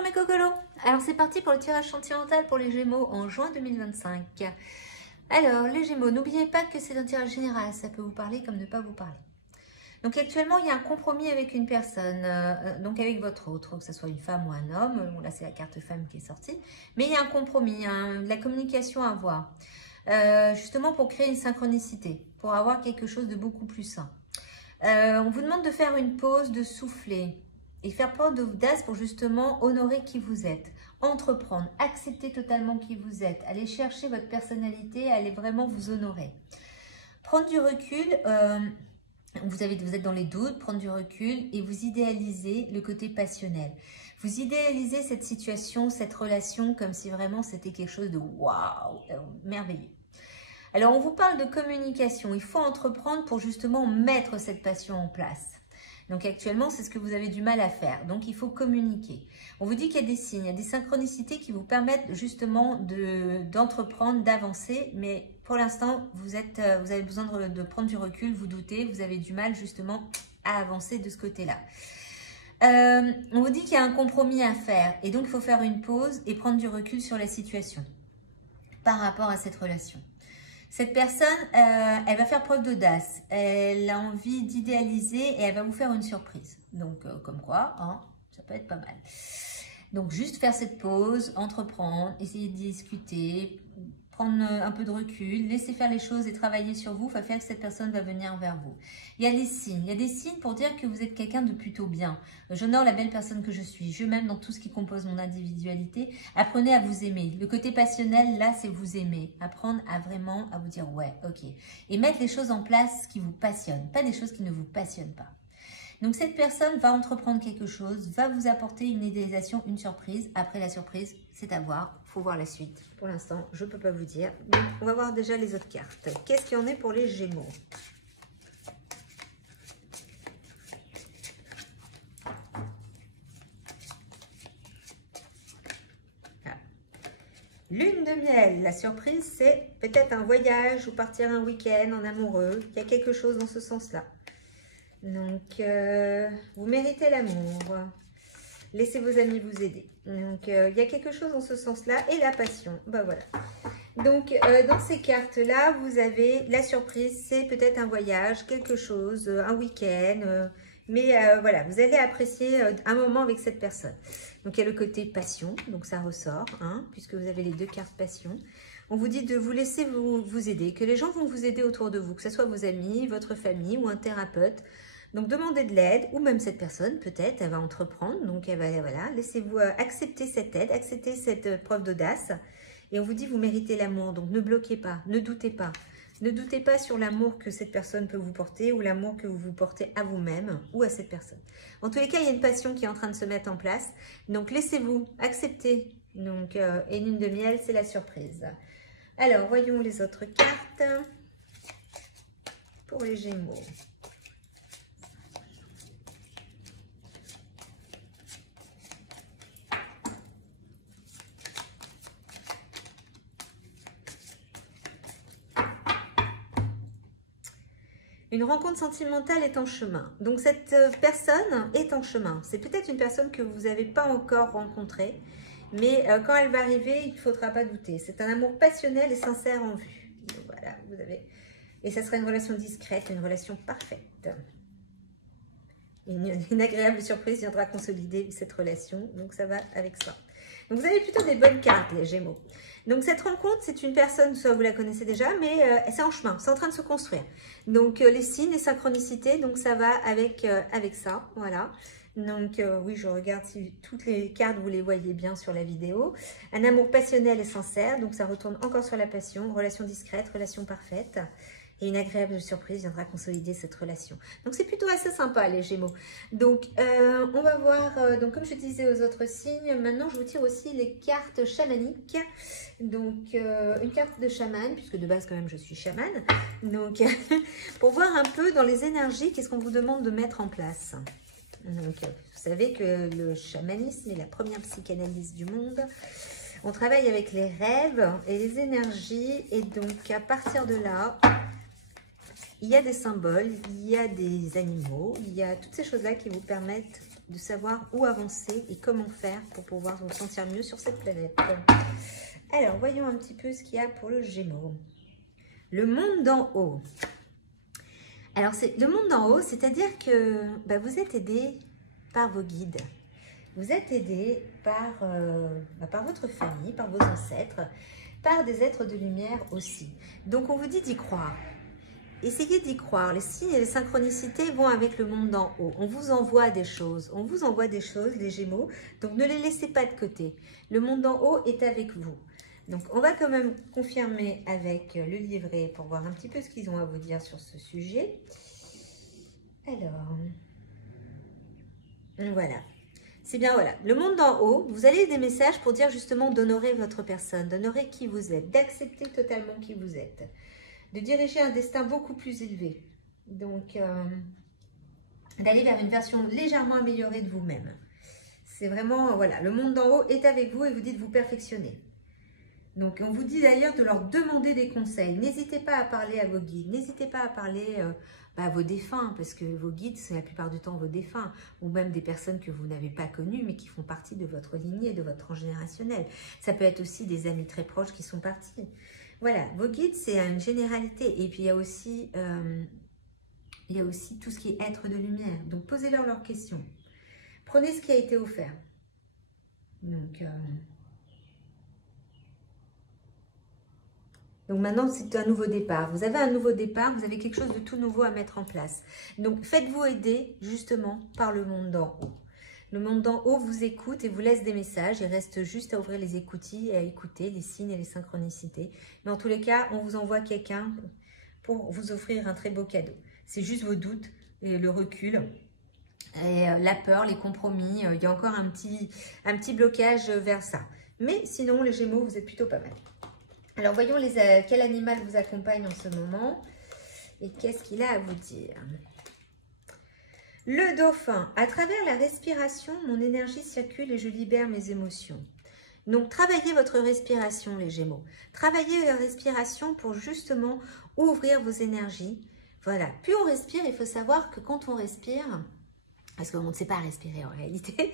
Bonjour mes cocolos. Alors c'est parti pour le tirage sentimental pour les Gémeaux en juin 2025. Alors les Gémeaux, n'oubliez pas que c'est un tirage général, ça peut vous parler comme ne pas vous parler. Donc actuellement il y a un compromis avec une personne, donc avec votre autre, que ce soit une femme ou un homme. Bon, là c'est la carte femme qui est sortie, mais il y a un compromis, de la communication à avoir, justement pour créer une synchronicité, pour avoir quelque chose de beaucoup plus sain. On vous demande de faire une pause, de souffler et faire preuve d'audace pour justement honorer qui vous êtes, entreprendre, accepter totalement qui vous êtes, aller chercher votre personnalité, aller vraiment vous honorer. Prendre du recul, vous êtes dans les doutes, prendre du recul et vous idéalisez le côté passionnel. Vous idéalisez cette situation, cette relation comme si vraiment c'était quelque chose de waouh, merveilleux. Alors, on vous parle de communication. Il faut entreprendre pour justement mettre cette passion en place. Donc, actuellement, c'est ce que vous avez du mal à faire. Donc, il faut communiquer. On vous dit qu'il y a des signes, il y a des synchronicités qui vous permettent justement d'entreprendre, d'avancer. Mais pour l'instant, vous avez besoin de prendre du recul, vous doutez, vous avez du mal justement à avancer de ce côté-là. On vous dit qu'il y a un compromis à faire. Et donc, il faut faire une pause et prendre du recul sur la situation par rapport à cette relation. Cette personne, elle va faire preuve d'audace, elle a envie d'idéaliser et elle va vous faire une surprise. Donc, comme quoi, hein, ça peut être pas mal. Donc, juste faire cette pause, entreprendre, essayer de discuter, prendre un peu de recul, laisser faire les choses et travailler sur vous, va faire que cette personne va venir vers vous. Il y a des signes, il y a des signes pour dire que vous êtes quelqu'un de plutôt bien. J'honore la belle personne que je suis, je m'aime dans tout ce qui compose mon individualité. Apprenez à vous aimer. Le côté passionnel, là, c'est vous aimer. Apprendre à vraiment, à vous dire, ouais, ok. Et mettre les choses en place qui vous passionnent, pas des choses qui ne vous passionnent pas. Donc, cette personne va entreprendre quelque chose, va vous apporter une idéalisation, une surprise. Après la surprise, c'est à voir. Il faut voir la suite. Pour l'instant, je ne peux pas vous dire. Donc, on va voir déjà les autres cartes. Qu'est-ce qu'il y en est pour les Gémeaux? Ah. Lune de miel. La surprise, c'est peut-être un voyage ou partir un week-end en amoureux. Il y a quelque chose dans ce sens-là. Donc, vous méritez l'amour. Laissez vos amis vous aider. Donc, il y a quelque chose dans ce sens-là. Et la passion. Ben voilà. Donc, dans ces cartes-là, vous avez la surprise. C'est peut-être un voyage, quelque chose, un week-end. Mais voilà, vous allez apprécier un moment avec cette personne. Donc, il y a le côté passion. Donc, ça ressort, hein, puisque vous avez les deux cartes passion. On vous dit de vous laisser vous aider, que les gens vont vous aider autour de vous, que ce soit vos amis, votre famille ou un thérapeute. Donc, demandez de l'aide, ou même cette personne, peut-être, elle va entreprendre. Donc, elle va, voilà, laissez-vous accepter cette aide, accepter cette preuve d'audace. Et on vous dit, vous méritez l'amour. Donc, ne bloquez pas, ne doutez pas. Ne doutez pas sur l'amour que cette personne peut vous porter ou l'amour que vous vous portez à vous-même ou à cette personne. En tous les cas, il y a une passion qui est en train de se mettre en place. Donc, laissez-vous accepter. Donc, et lune de miel, c'est la surprise. Alors, voyons les autres cartes pour les Gémeaux. Une rencontre sentimentale est en chemin. Donc, cette personne est en chemin. C'est peut-être une personne que vous n'avez pas encore rencontrée. Mais quand elle va arriver, il ne faudra pas douter. C'est un amour passionnel et sincère en vue. Donc, voilà, vous avez... Et ça sera une relation discrète, une relation parfaite. Une agréable surprise viendra consolider cette relation. Donc, ça va avec ça. Donc, vous avez plutôt des bonnes cartes, les Gémeaux. Donc, cette rencontre, c'est une personne, soit vous la connaissez déjà, mais c'est en chemin, c'est en train de se construire. Donc, les signes, les synchronicités, donc ça va avec ça, voilà. Donc, oui, je regarde si toutes les cartes, vous les voyez bien sur la vidéo. Un amour passionnel et sincère, donc ça retourne encore sur la passion. Relation discrète, relation parfaite. Et une agréable surprise viendra consolider cette relation. Donc, c'est plutôt assez sympa, les Gémeaux. Donc, on va voir, donc comme je disais aux autres signes, maintenant, je vous tire aussi les cartes chamaniques. Donc, une carte de chaman, puisque de base, quand même, je suis chamane. Donc, pour voir un peu dans les énergies, qu'est-ce qu'on vous demande de mettre en place. Donc, vous savez que le chamanisme est la première psychanalyse du monde. On travaille avec les rêves et les énergies. Et donc, à partir de là... il y a des symboles, il y a des animaux, il y a toutes ces choses-là qui vous permettent de savoir où avancer et comment faire pour pouvoir vous sentir mieux sur cette planète. Alors, voyons un petit peu ce qu'il y a pour le Gémeaux. Le monde d'en haut. Alors, le monde d'en haut, c'est-à-dire que vous êtes aidé par vos guides. Vous êtes aidé par votre famille, par vos ancêtres, par des êtres de lumière aussi. Donc, on vous dit d'y croire. Essayez d'y croire. Les signes et les synchronicités vont avec le monde d'en haut. On vous envoie des choses. On vous envoie des choses, les Gémeaux. Donc, ne les laissez pas de côté. Le monde d'en haut est avec vous. Donc, on va quand même confirmer avec le livret pour voir un petit peu ce qu'ils ont à vous dire sur ce sujet. Alors, voilà. C'est bien, voilà. Le monde d'en haut, vous avez des messages pour dire justement d'honorer votre personne, d'honorer qui vous êtes, d'accepter totalement qui vous êtes, de diriger un destin beaucoup plus élevé. Donc, d'aller vers une version légèrement améliorée de vous-même. C'est vraiment, voilà, le monde d'en haut est avec vous et vous dit de vous perfectionner. Donc, on vous dit d'ailleurs de leur demander des conseils. N'hésitez pas à parler à vos guides. N'hésitez pas à parler à vos défunts, parce que vos guides, c'est la plupart du temps vos défunts, ou même des personnes que vous n'avez pas connues, mais qui font partie de votre lignée, de votre transgénérationnel. Ça peut être aussi des amis très proches qui sont partis. Voilà, vos guides, c'est une généralité. Et puis, il y a aussi tout ce qui est être de lumière. Donc, posez-leur leurs questions. Prenez ce qui a été offert. Donc maintenant, c'est un nouveau départ. Vous avez un nouveau départ, vous avez quelque chose de tout nouveau à mettre en place. Donc faites-vous aider justement par le monde d'en haut. Le monde d'en haut vous écoute et vous laisse des messages. Il reste juste à ouvrir les écoutilles et à écouter les signes et les synchronicités. Mais en tous les cas, on vous envoie quelqu'un pour vous offrir un très beau cadeau. C'est juste vos doutes et le recul. Et la peur, les compromis, il y a encore un petit blocage vers ça. Mais sinon, les Gémeaux, vous êtes plutôt pas mal. Alors, voyons quel animal vous accompagne en ce moment et qu'est-ce qu'il a à vous dire. Le dauphin. À travers la respiration, mon énergie circule et je libère mes émotions. Donc, travaillez votre respiration, les Gémeaux. Travaillez la respiration pour justement ouvrir vos énergies. Voilà. Plus on respire, il faut savoir que quand on respire, parce qu'on ne sait pas respirer en réalité,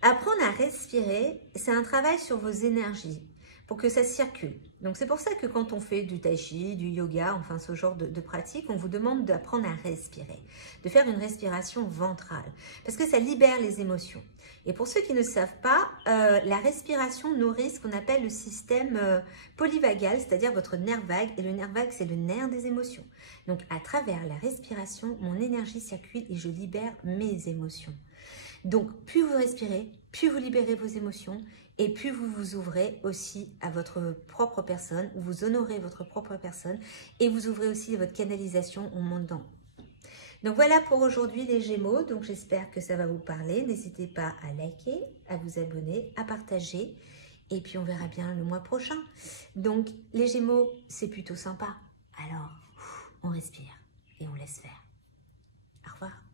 apprendre à respirer, c'est un travail sur vos énergies pour que ça circule. Donc, c'est pour ça que quand on fait du tai chi, du yoga, enfin ce genre de pratique, on vous demande d'apprendre à respirer, de faire une respiration ventrale, parce que ça libère les émotions. Et pour ceux qui ne savent pas, la respiration nourrit ce qu'on appelle le système polyvagal, c'est-à-dire votre nerf vague, et le nerf vague, c'est le nerf des émotions. Donc, à travers la respiration, mon énergie circule et je libère mes émotions. Donc, plus vous respirez, plus vous libérez vos émotions, et plus vous vous ouvrez aussi à votre propre personne, vous honorez votre propre personne et vous ouvrez aussi votre canalisation au monde d'en haut. Donc voilà pour aujourd'hui les Gémeaux, donc j'espère que ça va vous parler. N'hésitez pas à liker, à vous abonner, à partager et puis on verra bien le mois prochain. Donc les Gémeaux, c'est plutôt sympa. Alors, on respire et on laisse faire. Au revoir.